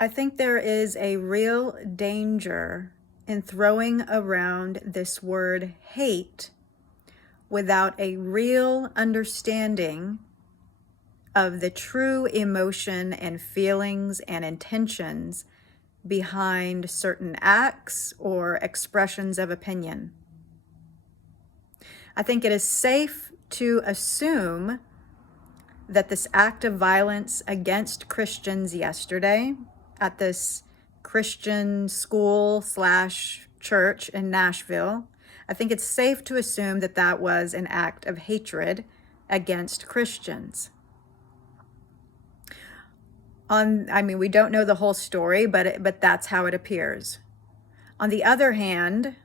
I think there is a real danger in throwing around this word hate without a real understanding of the true emotion and feelings and intentions behind certain acts or expressions of opinion. I think it is safe to assume that this act of violence against Christians yesterday at this Christian school/church in Nashville, I think it's safe to assume that that was an act of hatred against Christians. We don't know the whole story, but that's how it appears. On the other hand,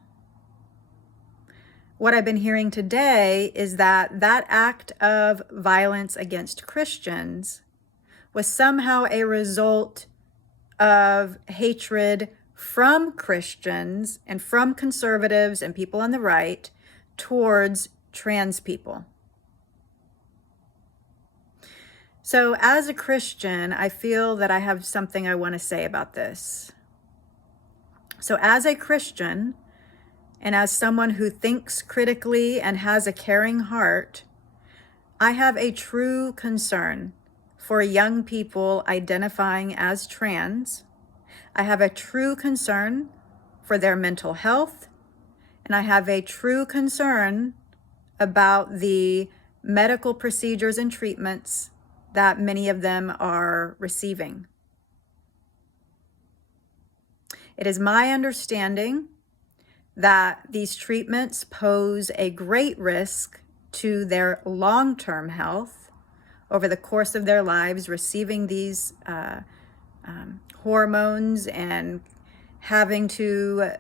what I've been hearing today is that that act of violence against Christians was somehow a result of hatred from Christians and from conservatives and people on the right towards trans people. So as a Christian, I feel that I have something I want to say about this. So as a Christian, and as someone who thinks critically and has a caring heart, I have a true concern for young people identifying as trans. I have a true concern for their mental health, and I have a true concern about the medical procedures and treatments that many of them are receiving. It is my understanding that these treatments pose a great risk to their long-term health over the course of their lives, receiving these hormones and having to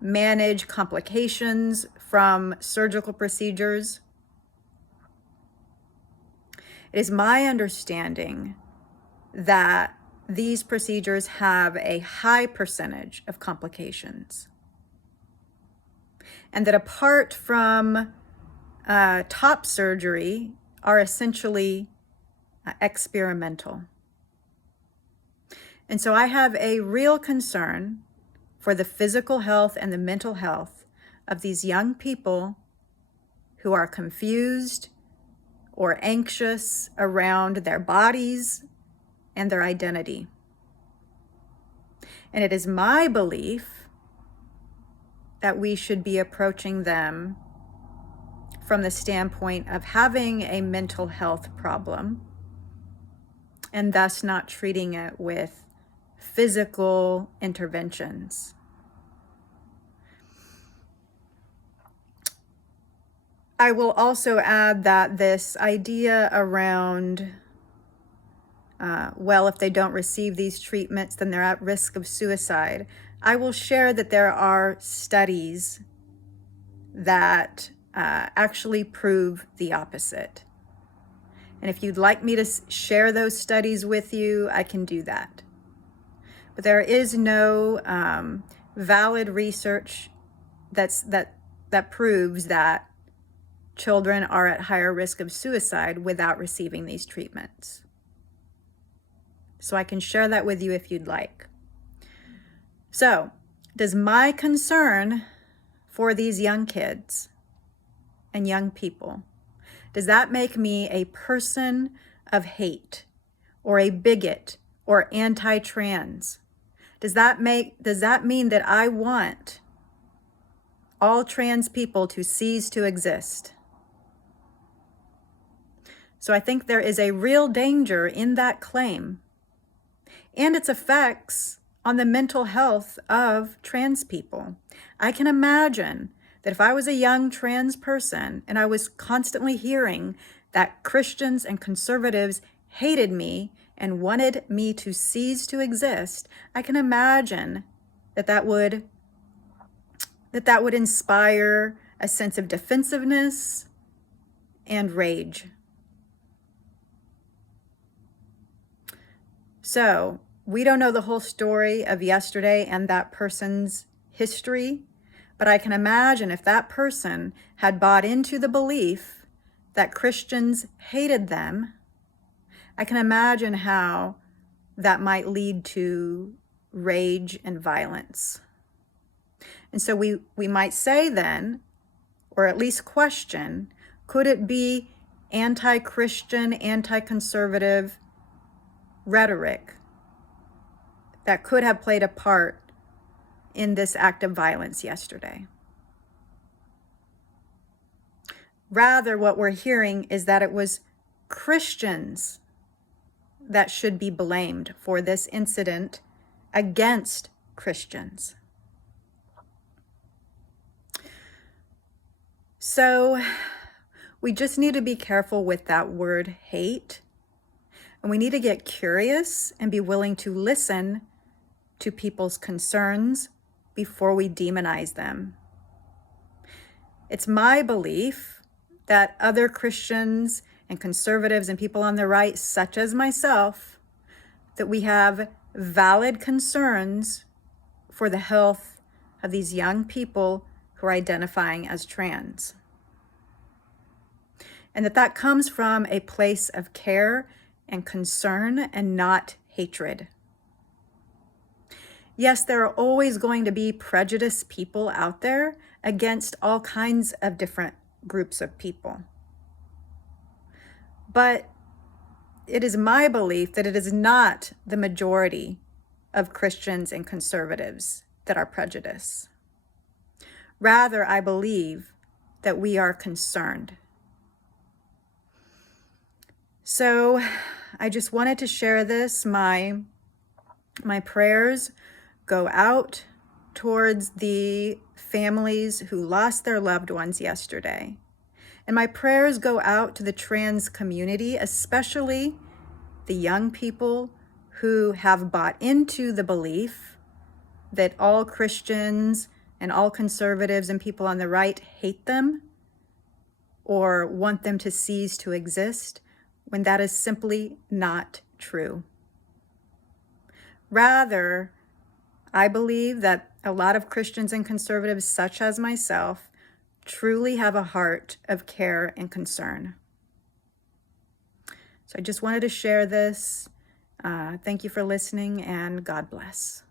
manage complications from surgical procedures. It is my understanding that these procedures have a high percentage of complications, and that apart from top surgery, are essentially experimental. And so I have a real concern for the physical health and the mental health of these young people who are confused or anxious around their bodies and their identity. And it is my belief that we should be approaching them from the standpoint of having a mental health problem and thus not treating it with physical interventions. I will also add that this idea around, if they don't receive these treatments, then they're at risk of suicide. I will share that there are studies that actually prove the opposite. And if you'd like me to share those studies with you, I can do that. But there is no valid research that proves that children are at higher risk of suicide without receiving these treatments. So I can share that with you if you'd like. So, does my concern for these young kids and young people, does that make me a person of hate or a bigot or anti-trans? Does that mean that I want all trans people to cease to exist? So I think there is a real danger in that claim and its effects on the mental health of trans people. I can imagine that if I was a young trans person and I was constantly hearing that Christians and conservatives hated me and wanted me to cease to exist, I can imagine that would inspire a sense of defensiveness and rage. So we don't know the whole story of yesterday and that person's history, but I can imagine if that person had bought into the belief that Christians hated them, I can imagine how that might lead to rage and violence. And so we might say then, or at least question, could it be anti-Christian, anti-conservative rhetoric that could have played a part in this act of violence yesterday? Rather, what we're hearing is that it was Christians that should be blamed for this incident against Christians. So we just need to be careful with that word hate. And we need to get curious and be willing to listen to people's concerns before we demonize them. It's my belief that other Christians and conservatives and people on the right, such as myself, that we have valid concerns for the health of these young people who are identifying as trans. And that comes from a place of care and concern and not hatred. Yes, there are always going to be prejudiced people out there against all kinds of different groups of people. But it is my belief that it is not the majority of Christians and conservatives that are prejudiced. Rather, I believe that we are concerned. So I just wanted to share this. My prayers go out towards the families who lost their loved ones yesterday. And my prayers go out to the trans community, especially the young people who have bought into the belief that all Christians and all conservatives and people on the right hate them or want them to cease to exist, when that is simply not true. Rather, I believe that a lot of Christians and conservatives, such as myself, truly have a heart of care and concern. So I just wanted to share this. Thank you for listening, and God bless.